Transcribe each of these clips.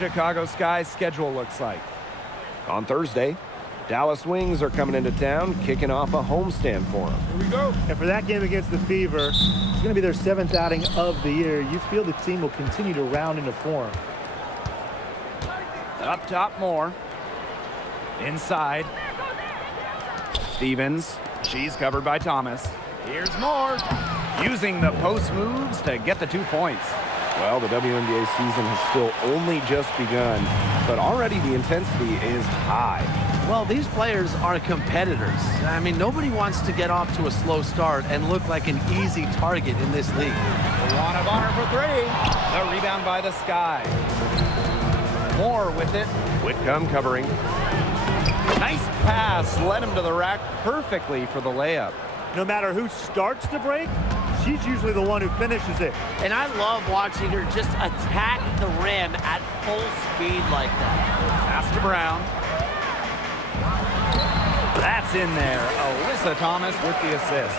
Chicago Sky's schedule looks like. On Thursday, Dallas Wings are coming into town, kicking off a homestand for them. Here we go. And for that game against the Fever, it's going to be their 7th outing of the year. You feel the team will continue to round into form. Up top, Moore. Inside. Stevens. She's covered by Thomas. Here's Moore. Using the post moves to get the 2 points. Well, the WNBA season has still only just begun, but already the intensity is high. Well, these players are competitors. I mean, nobody wants to get off to a slow start and look like an easy target in this league. The wand of honor for 3. The rebound by the Sky. Moore with it. Whitcomb covering. Nice pass. Led him to the rack perfectly for the layup. No matter who starts the break, she's usually the one who finishes it. And I love watching her just attack the rim at full speed like that. Pass to Brown. That's in there. Alyssa Thomas with the assist.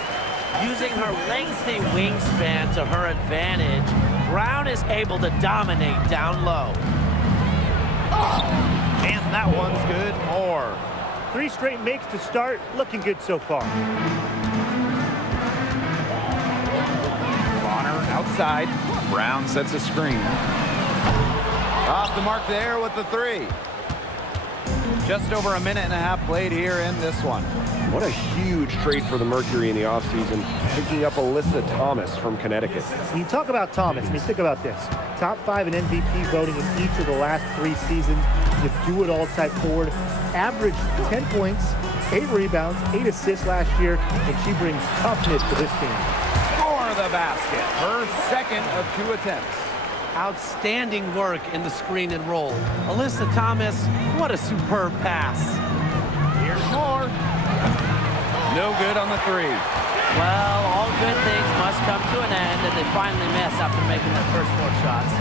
Using her lengthy wingspan to her advantage, Brown is able to dominate down low. And that one's good. Moore. 3 straight makes to start. Looking good so far. Bonner outside. Brown sets a screen. Off the mark there with the 3. Just over a minute and a half played here in this one. What a huge trade for the Mercury in the offseason, picking up Alyssa Thomas from Connecticut. When you talk about Thomas, I mean, think about this. Top 5 in MVP voting in each of the last 3 seasons. You do-it-all type forward. Averaged 10 points, 8 rebounds, 8 assists last year, and she brings toughness to this team. For the basket, her second of 2 attempts. Outstanding work in the screen and roll. Alyssa Thomas, what a superb pass. Here's Moore. No good on the 3. Well, all good things must come to an end, and they finally miss after making their first 4 shots.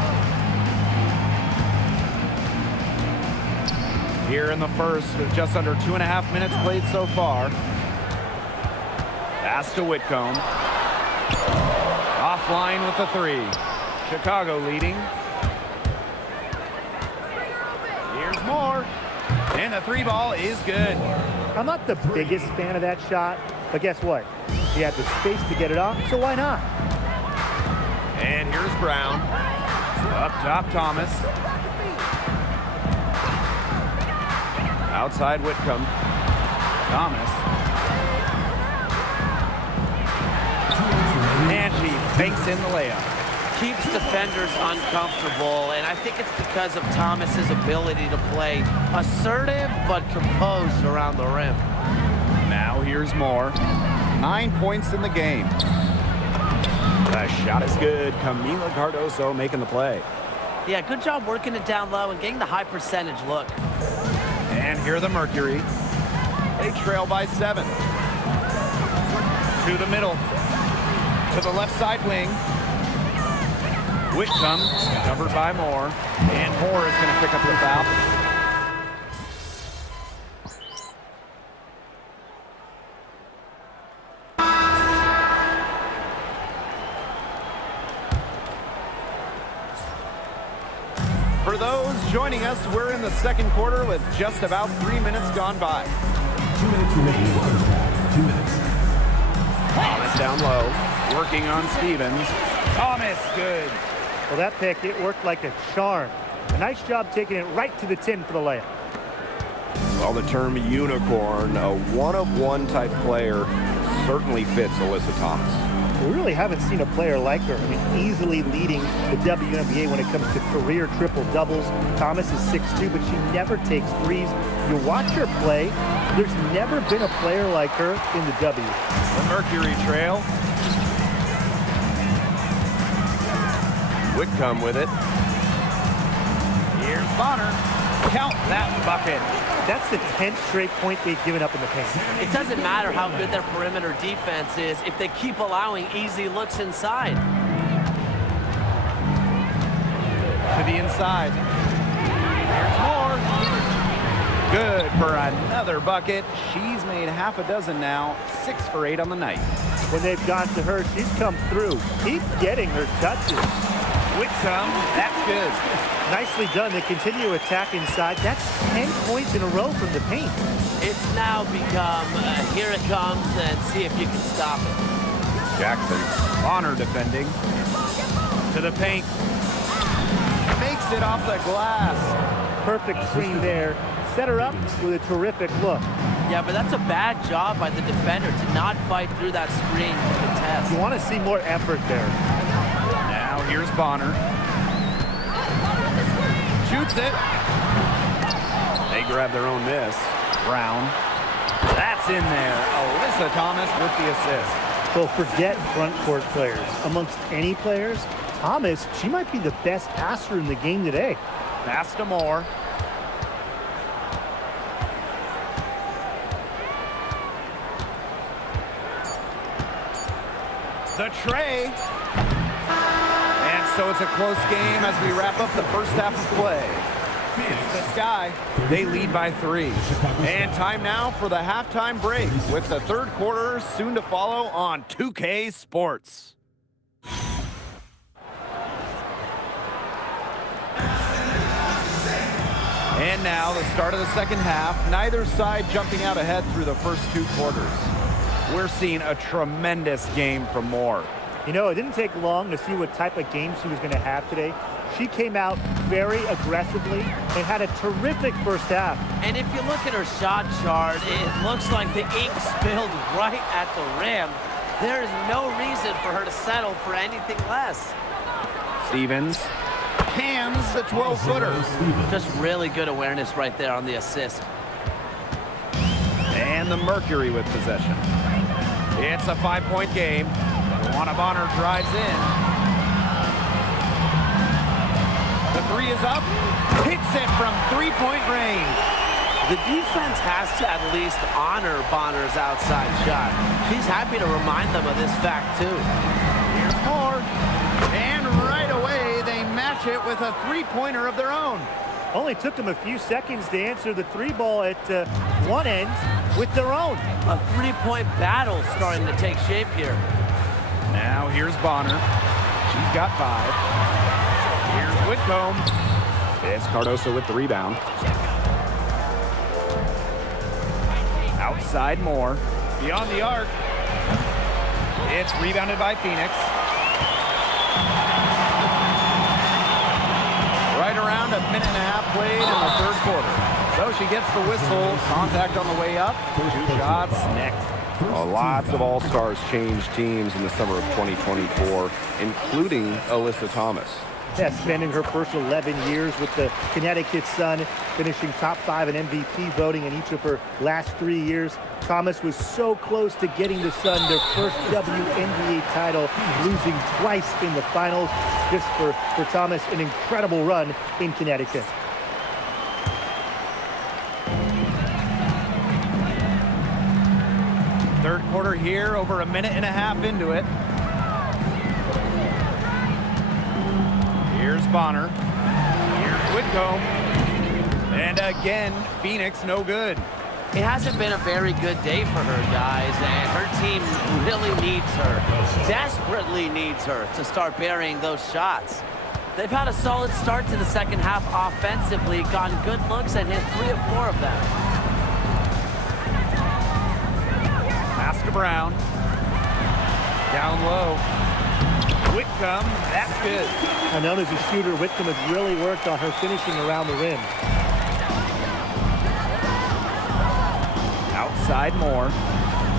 Here in the first, with just under 2.5 minutes played so far. Pass to Whitcomb. Offline with the 3. Chicago leading. Here's Moore. And the 3 ball is good. I'm not the biggest fan of that shot, but guess what? He had the space to get it off, so why not? And here's Brown. Up top, Thomas. Outside Whitcomb. Thomas. And she banks in the layup. Keeps defenders uncomfortable, and I think it's because of Thomas's ability to play assertive but composed around the rim. Now here's Moore. 9 points in the game. The shot is good. Camila Cardoso making the play. Yeah, good job working it down low and getting the high percentage look. And here are the Mercury. They trail by 7. To the middle. To the left side wing. Whitcomb, covered by Moore. And Moore is going to pick up the foul. For those joining us, we're in the second quarter with just about 3 minutes gone by. 2 minutes remaining in the first half. 2 minutes. Thomas down low, working on Stevens. Thomas, good. Well, that pick, it worked like a charm. A nice job taking it right to the tin for the layup. Well, the term unicorn, a one-of-one type player, certainly fits Alyssa Thomas. We really haven't seen a player like her. I mean, easily leading the WNBA when it comes to career triple-doubles. Thomas is 6'2", but she never takes threes. You watch her play, there's never been a player like her in the W. The Mercury trail. Whitcomb with it. Here's Bonner. Count that bucket. That's the 10th straight point they've given up in the paint. It doesn't matter how good their perimeter defense is if they keep allowing easy looks inside. To the inside. Here's Moore. Good for another bucket. She's made half a dozen now. 6 for 8 on the night. When they've gone to her, she's come through. Keep getting her touches. Whitcomb, that's good. Nicely done. They continue to attack inside. That's 10 points in a row from the paint. It's now become, here it comes, and see if you can stop it. Jackson, Bonner defending. To the paint. Makes it off the glass. Perfect screen there. Set her up with a terrific look. Yeah, but that's a bad job by the defender to not fight through that screen to contest. You want to see more effort there. Now here's Bonner. Shoots it. They grab their own miss. Brown. That's in there. Alyssa Thomas with the assist. Well, forget front court players. Amongst any players, Thomas, she might be the best passer in the game today. Pass to Moore. The tray. And so it's a close game as we wrap up the first half of play. It's the Sky. They lead by 3. And time now for the halftime break with the third quarter soon to follow on 2K Sports. And now the start of the second half. Neither side jumping out ahead through the first 2 quarters. We're seeing a tremendous game from Moore. You know, it didn't take long to see what type of game she was going to have today. She came out very aggressively and had a terrific first half. And if you look at her shot chart, it looks like the ink spilled right at the rim. There is no reason for her to settle for anything less. Stevens cans the 12-footer. Just really good awareness right there on the assist. And the Mercury with possession. It's a 5-point game. Luana Bonner drives in. The 3 is up. Hits it from 3-point range. The defense has to at least honor Bonner's outside shot. She's happy to remind them of this fact, too. Here's Moore. And right away, they match it with a 3-pointer of their own. Only took them a few seconds to answer the 3 ball at one end with their own. A 3-point battle starting to take shape here. Now here's Bonner. She's got 5. Here's Whitcomb. It's Cardoso with the rebound. Outside Moore. Beyond the arc. It's rebounded by Phoenix. Right around a minute and a half played in the third quarter. So she gets the whistle. Contact on the way up. 2 shots, necked. Lots of All-Stars changed teams in the summer of 2024, including Alyssa Thomas. Yeah, spending her first 11 years with the Connecticut Sun, finishing top 5 in MVP voting in each of her last 3 years. Thomas was so close to getting the Sun their first WNBA title, losing twice in the finals. Just for Thomas, an incredible run in Connecticut. Third quarter here, over a minute and a half into it. Here's Bonner. Here's Whitcomb. And again, Phoenix no good. It hasn't been a very good day for her, guys, and her team really needs her, desperately needs her to start burying those shots. They've had a solid start to the second half offensively, gotten good looks and hit 3 of 4 of them. Pass to Brown. Down low. Whitcomb, that's good. And known as a shooter, Whitcomb has really worked on her finishing around the rim. Outside Moore.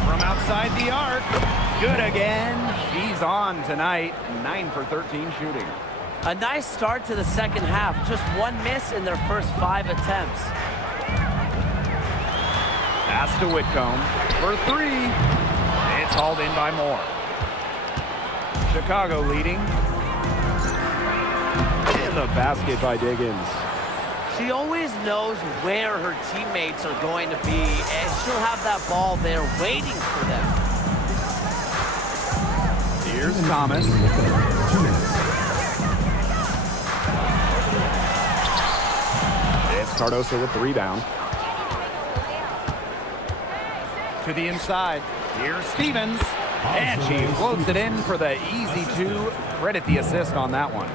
From outside the arc. Good again. She's on tonight. 9 for 13 shooting. A nice start to the second half. Just 1 miss in their first 5 attempts. Pass to Whitcomb for 3. It's hauled in by Moore. Chicago leading. And the basket by Diggins. She always knows where her teammates are going to be, and she'll have that ball there waiting for them. Here's Thomas. 2 minutes. It's Cardoso with the rebound. To the inside. Here's Stevens. And she floats it in for the easy 2. Credit the assist on that one.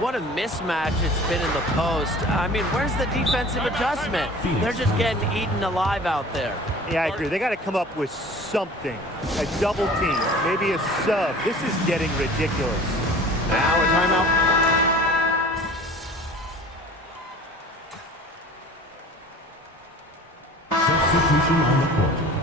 What a mismatch it's been in the post. I mean, where's the defensive adjustment? They're just getting eaten alive out there. Yeah, I agree. They got to come up with something. A double team, maybe a sub. This is getting ridiculous. Now a timeout. Substitution on the court.